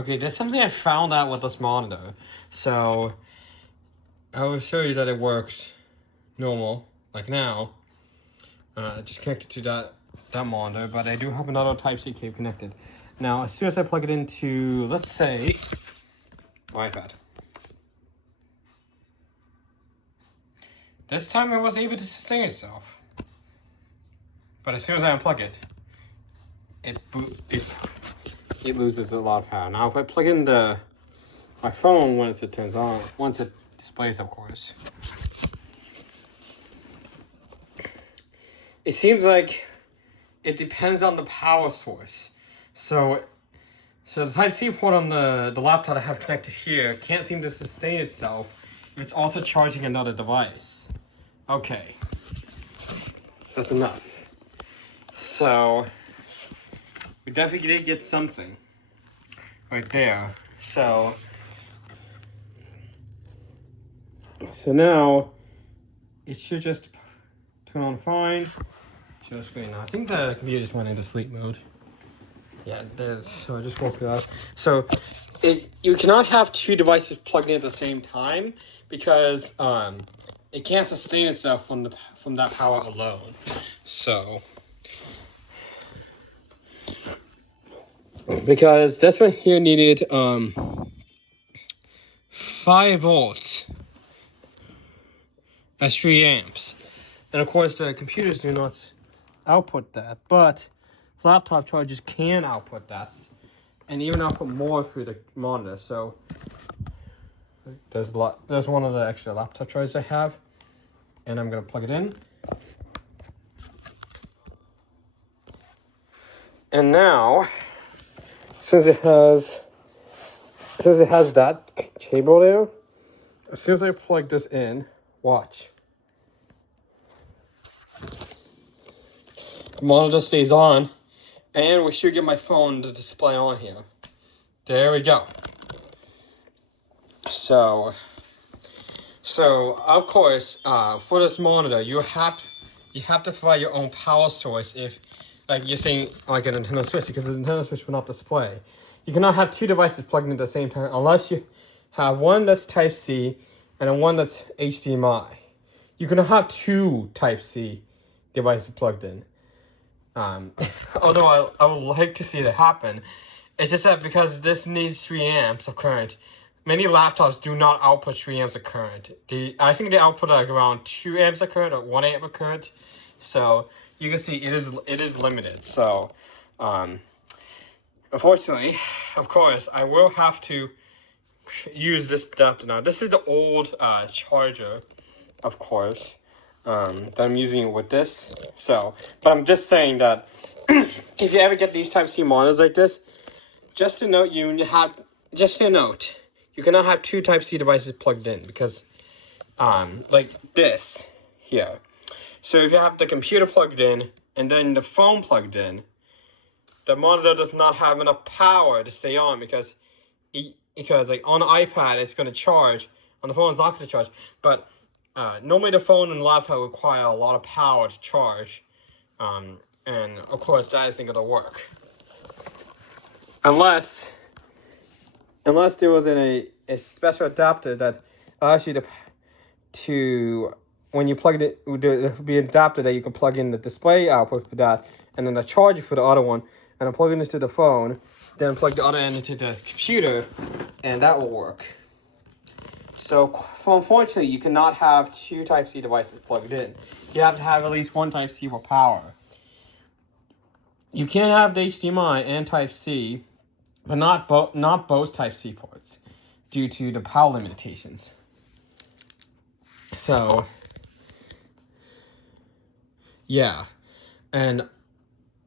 Okay, there's something I found out with this monitor. So, I will show you that it works normal, like now. Just connected to that monitor, but I do have another Type-C cable connected. Now, as soon as I plug it into, let's say, my iPad. This time it was able to sustain itself. But as soon as I unplug it, it loses a lot of power. Now, if I plug in my phone once it turns on, once it displays, of course, it seems like it depends on the power source. So the Type-C port on the laptop I have connected here can't seem to sustain itself if it's also charging another device. Okay, that's enough. So we definitely did get something right there. So now it should just turn on fine. Share the screen now. I think the computer just went into sleep mode. Yeah, it did. So I just woke it up. So you cannot have two devices plugged in at the same time because it can't sustain itself from that power alone. So because this one here needed 5 volts as 3 amps. And of course the computers do not output that, but laptop chargers can output that and even output more through the monitor. So there's one of the extra laptop chargers I have, and I'm gonna plug it in. And now, since it has that cable there, as soon as I plug this in, watch. The monitor stays on, and we should get my phone to display on here. There we go. So of course, for this monitor, you have to provide your own power source. If, like you're saying, like a Nintendo Switch, because the Nintendo Switch will not display. You cannot have two devices plugged in at the same time unless you have one that's Type-C and one that's HDMI. You cannot have two Type-C devices plugged in. Although I would like to see it happen, it's just that because this needs 3 amps of current, many laptops do not output 3 amps of current. I think they output like around 2 amps of current or 1 amp of current. So you can see it is limited. So unfortunately, of course, I will have to use this adapter now. This is the old charger, of course. That I'm using with this. So, but I'm just saying that if you ever get these Type-C monitors like this, just a note, you cannot have two Type-C devices plugged in because, like this here. So if you have the computer plugged in and then the phone plugged in, the monitor does not have enough power to stay on because like on the iPad it's going to charge, on the phone it's not going to charge, but normally the phone and laptop require a lot of power to charge, and of course that isn't going to work unless there was a special adapter that allows you to when you plug it in, there would be an adapter that you can plug in the display output for that, and then the charger for the other one, and then plug it into the phone, then plug the other end into the computer, and that will work. So unfortunately, you cannot have two Type-C devices plugged in. You have to have at least one Type-C for power. You can have the HDMI and Type-C, but not both Type-C ports due to the power limitations. So yeah, and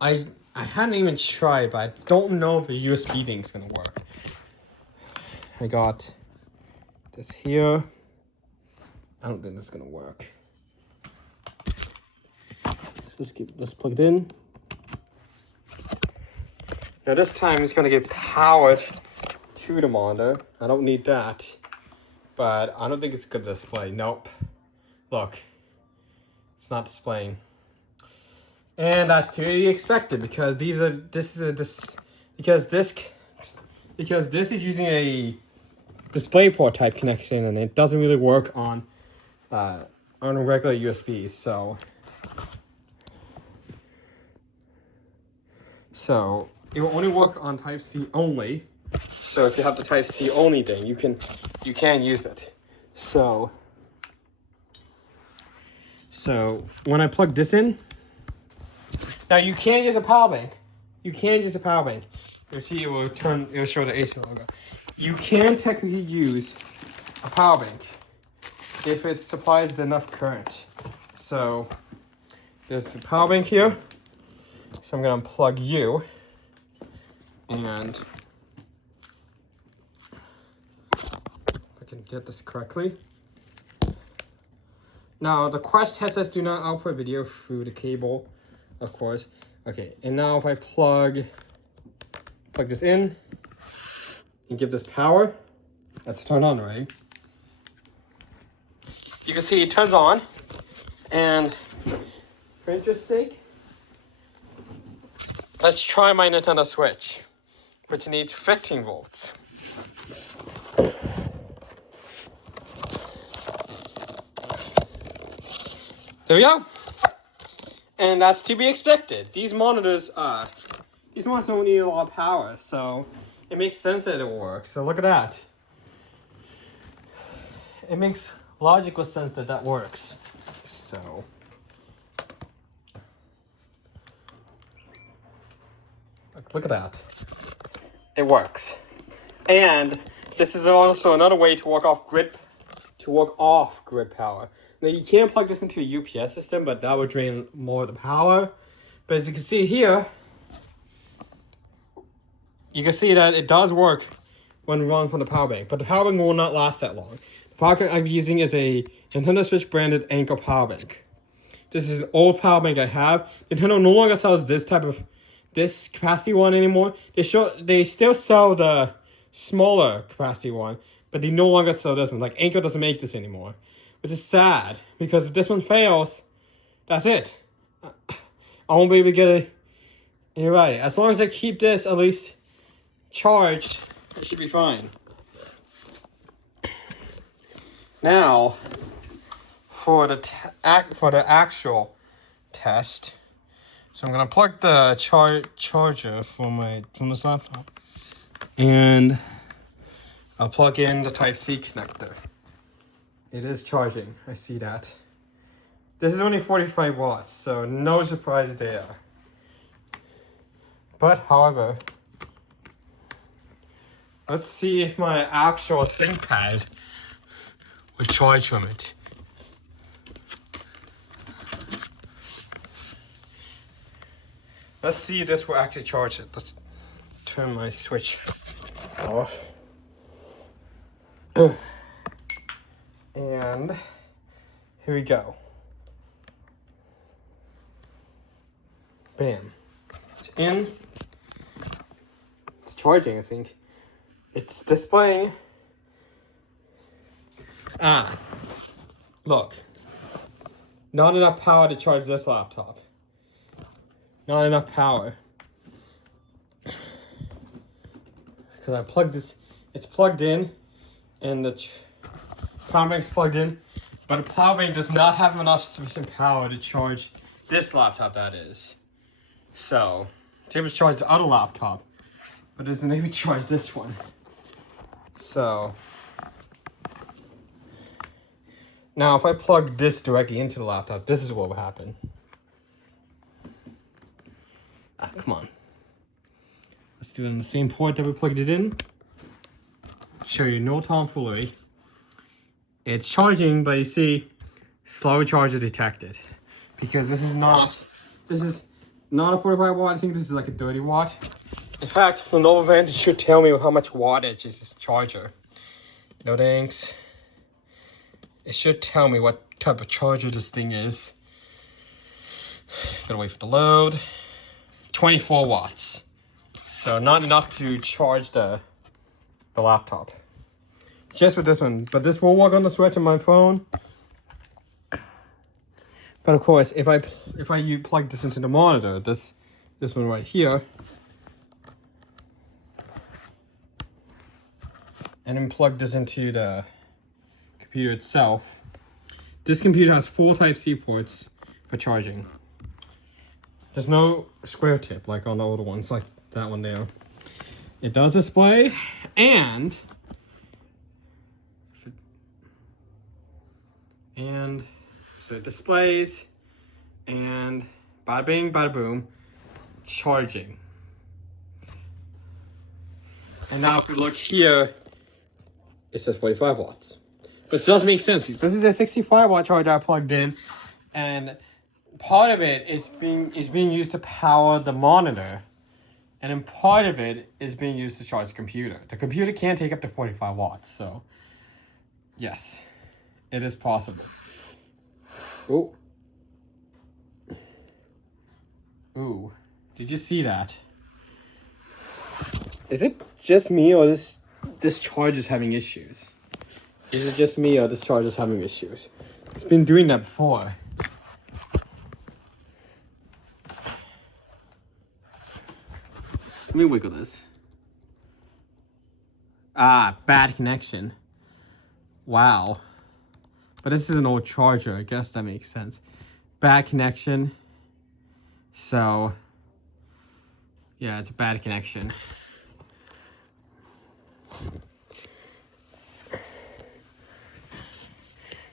I hadn't even tried, but I don't know if the USB thing is gonna work. I got this here. I don't think this is gonna work. Let's plug it in. Now this time it's gonna get powered to the monitor. I don't need that, but I don't think it's gonna display. Nope. Look, it's not displaying. And that's to be expected because because this because this is using a DisplayPort type connection, and it doesn't really work on regular USBs. So it will only work on Type-C only. So if you have the Type-C only thing, you can use it. So when I plug this in, now you can use a power bank. You can use a power bank. You'll see it will show the Acer logo. You can technically use a power bank if it supplies enough current. So there's the power bank here. So I'm gonna unplug you, and if I can get this correctly. Now the Quest headsets do not output video through the cable, of course. Okay, and now if I plug this in and give this power, that's turned on already. You can see it turns on, and for interest's sake, let's try my Nintendo Switch, which needs 15 volts. There we go. And that's to be expected. These monitors don't need a lot of power, so it makes sense that it works. So look at that. It makes logical sense that works. So look at that. It works. And this is also another way to work off grid power. Now you can plug this into a UPS system, but that would drain more of the power. But as you can see here, you can see that it does work when run from the power bank, but the power bank will not last that long. The power bank I'm using is a Nintendo Switch branded Anker power bank. This is an old power bank I have. Nintendo no longer sells this capacity one anymore. They still sell the smaller capacity one, but they no longer sell this one. Like Anker doesn't make this anymore, which is sad, because if this one fails, that's it. I won't be able to get it. And you're right. As long as I keep this at least charged, it should be fine. Now, for the actual test, so I'm gonna plug the charger from this laptop, and I'll plug in the Type-C connector. It is charging. I see that. This is only 45 watts, so no surprise there. But however, let's see if my actual ThinkPad would charge from it. Let's see if this will actually charge it. Let's turn my switch off. And here we go. Bam. It's in. It's charging, I think. It's displaying. Look. Not enough power to charge this laptop. Not enough power. Because I plugged this, it's plugged in, and the power bank's plugged in, but the power bank does not have enough sufficient power to charge this laptop, that is. So, it's able to charge the other laptop, but isn't able to charge this one. So, now if I plug this directly into the laptop, this is what will happen. Come on. Let's do it on the same port that we plugged it in. Show you no tomfoolery. It's charging, but you see, slow charger detected. Because this is not a 45 watt, I think this is like a 30 watt. In fact, Lenovo Vantage should tell me how much wattage is this charger. No thanks. It should tell me what type of charger this thing is. Gotta wait for the load. 24 watts. So not enough to charge the laptop. Just with this one. But this will work on the Switch on my phone. But of course, if I plug this into the monitor, this one right here, and then plug this into the computer itself. This computer has 4 Type-C ports for charging. There's no square tip like on the older ones, like that one there. It does display, and so it displays, and bada bing, bada boom, charging. And now if we look here, it says 45 watts. Which does make sense. This is a 65 watt charger I plugged in, and part of it is being used to power the monitor, and then part of it is being used to charge the computer. The computer can take up to 45 watts, so yes, it is possible. Oh. Ooh, did you see that? Is it just me, or this charge is having issues? Is it just me, or this charge is having issues? It's been doing that before. Let me wiggle this. Ah, bad connection. Wow. But this is an old charger. I guess that makes sense. Bad connection. So, yeah, it's a bad connection.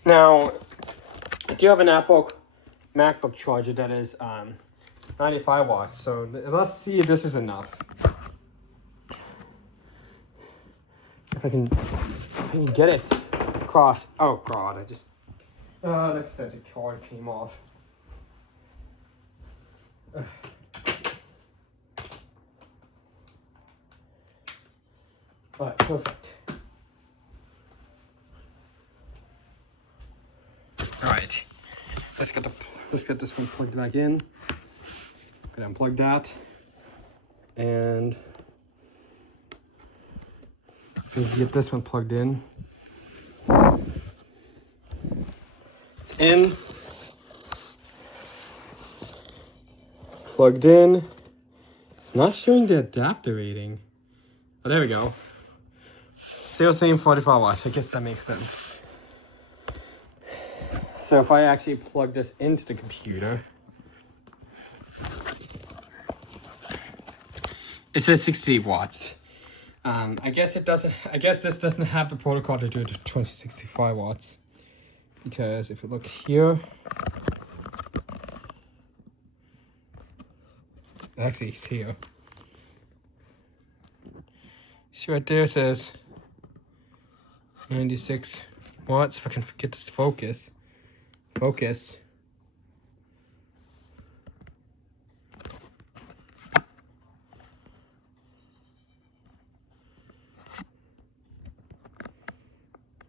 Now, I do have an MacBook charger that is 95 watts. So let's see if this is enough. If I can get it across. Oh God, that's the cord came off. Alright, perfect. Alright, let's get this one plugged back in. Gonna unplug that, and get this one plugged in. It's in. Plugged in. It's not showing the adapter rating. Oh, there we go. Still saying 45 watts. I guess that makes sense. So if I actually plug this into the computer, it says 60 watts. I guess this doesn't have the protocol to do it to 2065 watts. Because if you look here, actually it's here. See right there, it says 96 watts. If I can get this to focus.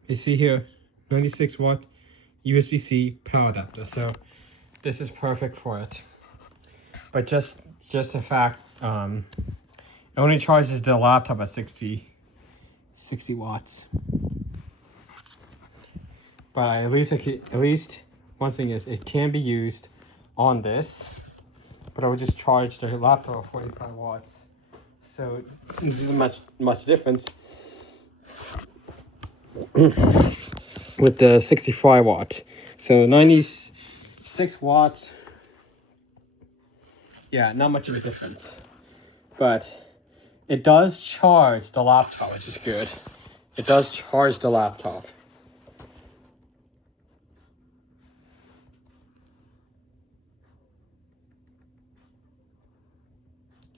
You see here, 96 watt USB-C power adapter. So this is perfect for it. But just a fact, it only charges the laptop at 60 watts. But at least one thing is it can be used on this, but I would just charge the laptop at 45 watts. So this isn't much difference with the 65 watt. So 96 watts. Yeah, not much of a difference. But it does charge the laptop, which is good. It does charge the laptop.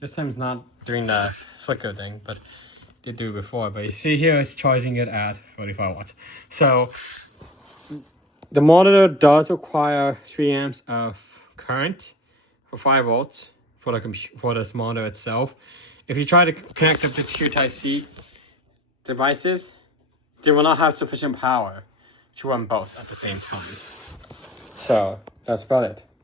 This time's not doing the flicker thing, but it did do it before. But you see here, it's charging it at 45 watts. So the monitor does require 3 amps of current for 5 volts for this monitor itself. If you try to connect up to 2 Type-C devices, they will not have sufficient power to run both at the same time. So that's about it.